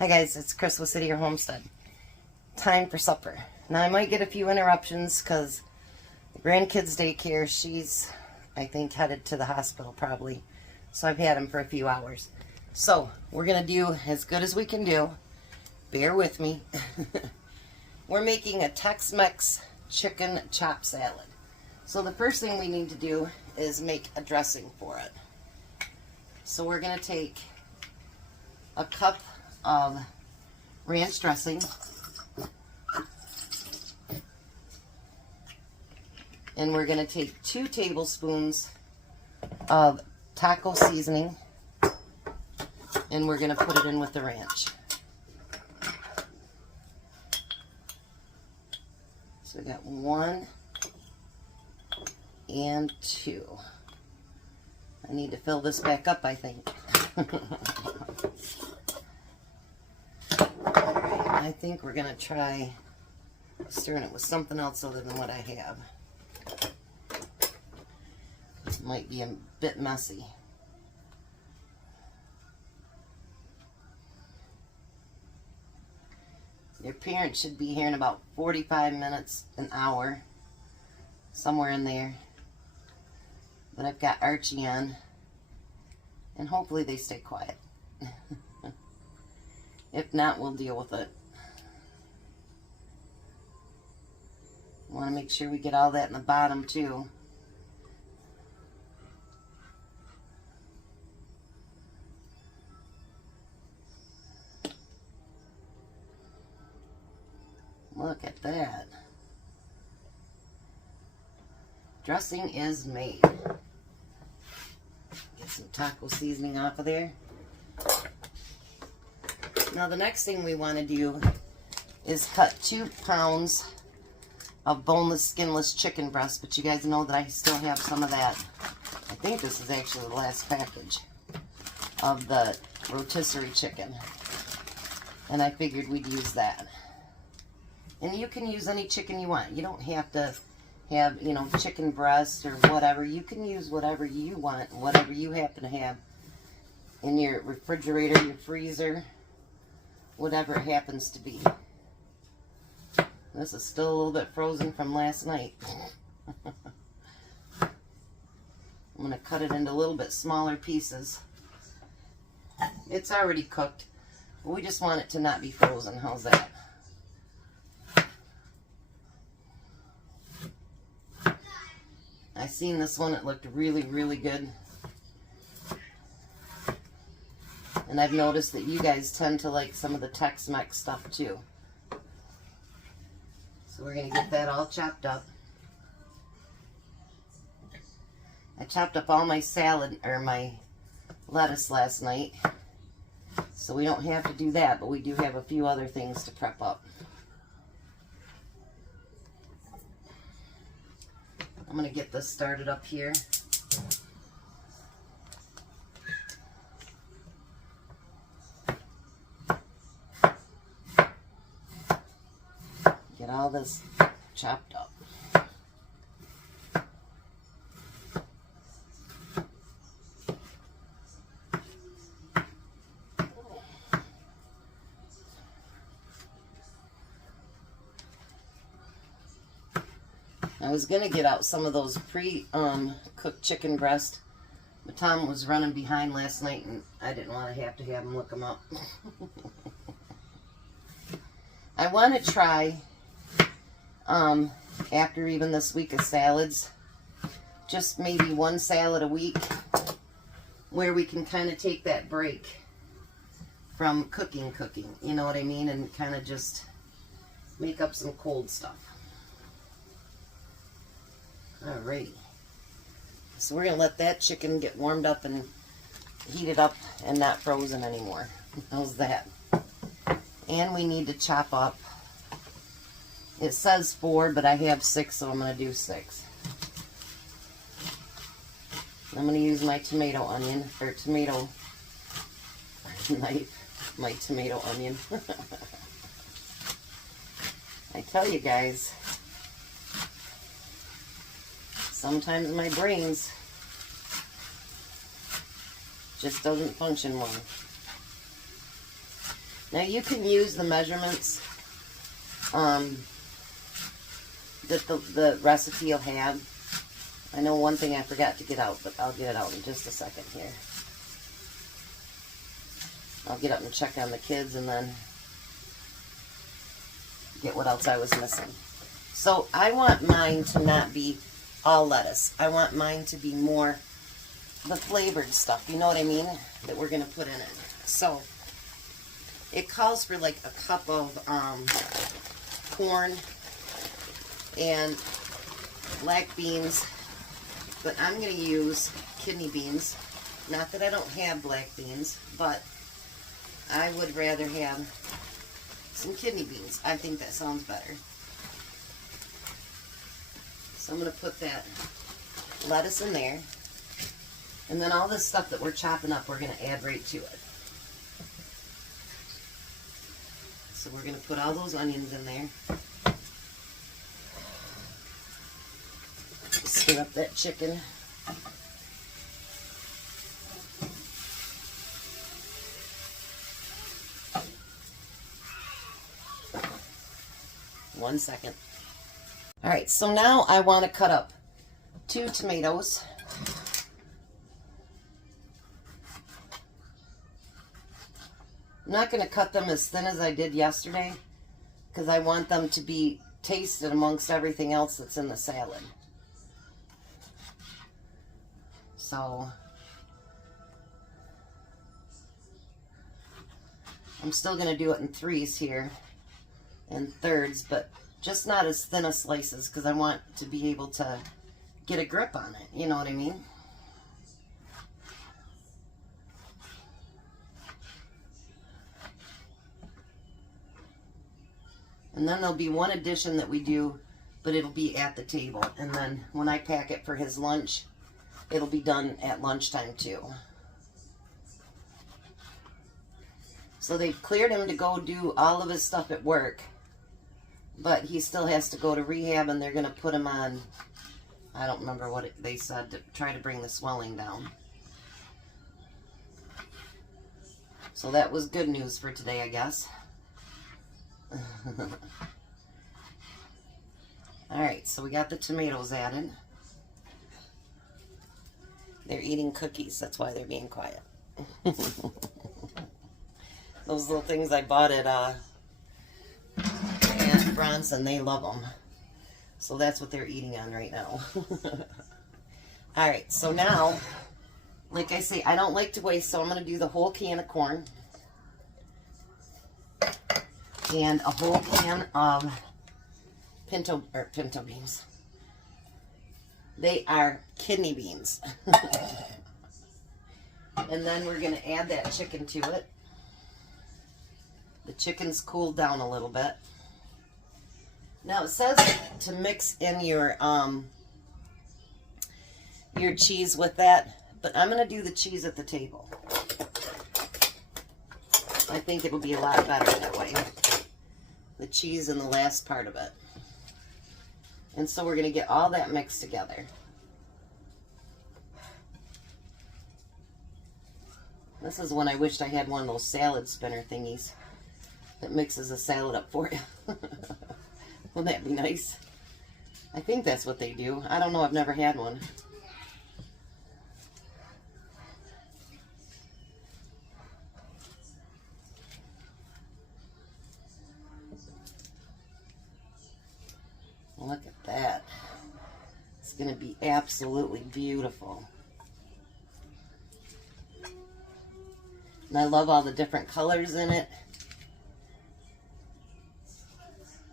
Hi guys, it's Chris with City Your Homestead. Time for supper. Now I might get a few interruptions because the grandkids' daycare, she's, I think, headed to the hospital probably. So I've had him for a few hours. So we're going to do as good as we can do. Bear with me. We're making a Tex-Mex chicken chop salad. So the first thing we need to do is make a dressing for it. So we're going to take a cup of ranch dressing, and we're going to take 2 tablespoons of taco seasoning, and we're going to put it in with the ranch. So we got 1 and 2. I need to fill this back up, I think. I think we're going to try stirring it with something else other than what I have. It might be a bit messy. Your parents should be here in about 45 minutes, an hour, somewhere in there. But I've got Archie on, and hopefully they stay quiet. If not, we'll deal with it. Want to make sure we get all that in the bottom too. Look at that. Dressing is made. Get some taco seasoning off of there. Now the next thing we want to do is cut 2 pounds of boneless, skinless chicken breast, but you guys know that I still have some of that. I think this is actually the last package of the rotisserie chicken, and I figured we'd use that. And you can use any chicken you want. You don't have to have, you know, chicken breast or whatever. You can use whatever you want, whatever you happen to have in your refrigerator, your freezer, whatever it happens to be. This is still a little bit frozen from last night. I'm going to cut it into a little bit smaller pieces. It's already cooked. We just want it to not be frozen. How's that? I seen this one. It looked really, really good. And I've noticed that you guys tend to like some of the Tex-Mex stuff too. So we're going to get that all chopped up. I chopped up all my salad, or my lettuce last night. So we don't have to do that, but we do have a few other things to prep up. I'm going to get this started up here. Get all this chopped up. I was going to get out some of those pre-cooked chicken breast, but Tom was running behind last night and I didn't want to have him look them up. I want to try, after even this week of salads, just maybe 1 salad a week where we can kind of take that break from cooking, you know what I mean, and kind of just make up some cold stuff. Alrighty. So we're going to let that chicken get warmed up and heated up and not frozen anymore. How's that? And we need to chop up. It says 4, but I have 6, so I'm going to do 6. I'm going to use my tomato onion, or tomato knife, my tomato onion. I tell you guys, sometimes my brains just doesn't function well. Now you can use the measurements that the recipe will have. I know one thing I forgot to get out, but I'll get it out in just a second here. I'll get up and check on the kids and then get what else I was missing. So I want mine to not be all lettuce. I want mine to be more the flavored stuff, you know what I mean, that we're going to put in it. So it calls for like a cup of corn and black beans, but I'm going to use kidney beans. Not that I don't have black beans, but I would rather have some kidney beans. I think that sounds better. So I'm going to put that lettuce in there. And then all this stuff that we're chopping up, we're going to add right to it. So we're going to put all those onions in there. Stir up that chicken. One second. All right, so now I want to cut up 2 tomatoes. I'm not going to cut them as thin as I did yesterday because I want them to be tasted amongst everything else that's in the salad. So I'm still going to do it in 3s here and 3rds, but just not as thin as slices because I want to be able to get a grip on it, you know what I mean? And then there'll be one addition that we do, but it'll be at the table. And then when I pack it for his lunch, it'll be done at lunchtime too. So they've cleared him to go do all of his stuff at work, but he still has to go to rehab, and they're going to put him on, I don't remember what they said, to try to bring the swelling down. So that was good news for today, I guess. Alright, so we got the tomatoes added. They're eating cookies, that's why they're being quiet. Those little things I bought at Aunt Bronson, they love them. So that's what they're eating on right now. Alright, so now, like I say, I don't like to waste, so I'm going to do the whole can of corn. And a whole can of pinto beans. They are kidney beans. And then we're going to add that chicken to it. The chicken's cooled down a little bit. Now it says to mix in your cheese with that, but I'm going to do the cheese at the table. I think it'll be a lot better that way. The cheese in the last part of it. And so we're going to get all that mixed together. This is when I wished I had one of those salad spinner thingies that mixes a salad up for you. Wouldn't that be nice? I think that's what they do. I don't know, I've never had one. Look at that. It's going to be absolutely beautiful. And I love all the different colors in it.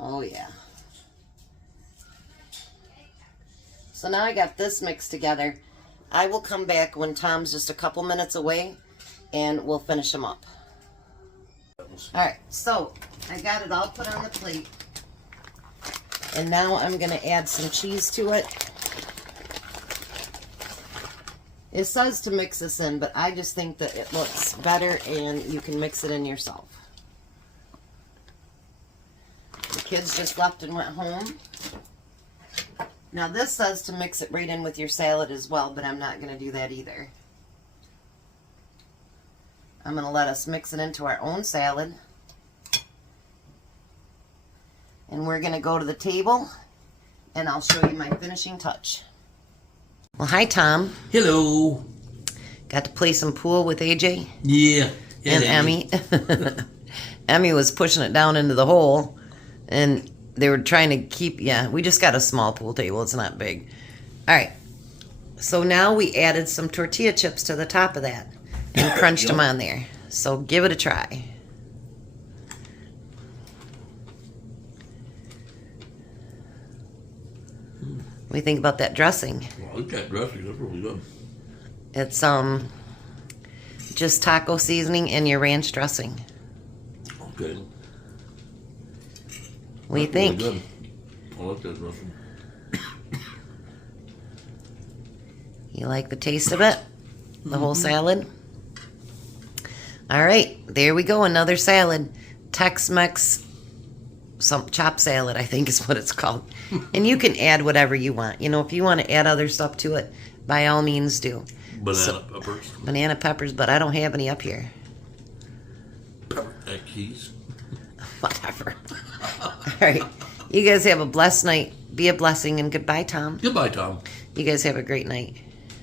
Oh yeah. So now I got this mixed together. I will come back when Tom's just a couple minutes away and we'll finish him up. Alright, so I got it all put on the plate. And now I'm going to add some cheese to it. It says to mix this in, but I just think that it looks better and you can mix it in yourself. The kids just left and went home. Now this says to mix it right in with your salad as well, but I'm not going to do that either. I'm going to let us mix it into our own salad. And we're going to go to the table, and I'll show you my finishing touch. Well, hi, Tom. Hello. Got to play some pool with AJ? Yeah. And Emmy. Emmy was pushing it down into the hole, and they were trying to keep, we just got a small pool table. It's not big. All right. So now we added some tortilla chips to the top of that and crunched them on there. So give it a try. What do you think about that dressing? I like that dressing. That's really good. It's just taco seasoning and your ranch dressing. Okay. What do you think? Really good. I like that dressing. You like the taste of it? The whole salad? All right, there we go. Another salad. Tex-Mex, some chopped salad, I think is what it's called. And you can add whatever you want. You know, if you want to add other stuff to it, by all means do. Banana peppers. Banana peppers, but I don't have any up here. Pepper keys. Whatever. All right. You guys have a blessed night. Be a blessing, and goodbye, Tom. Goodbye, Tom. You guys have a great night.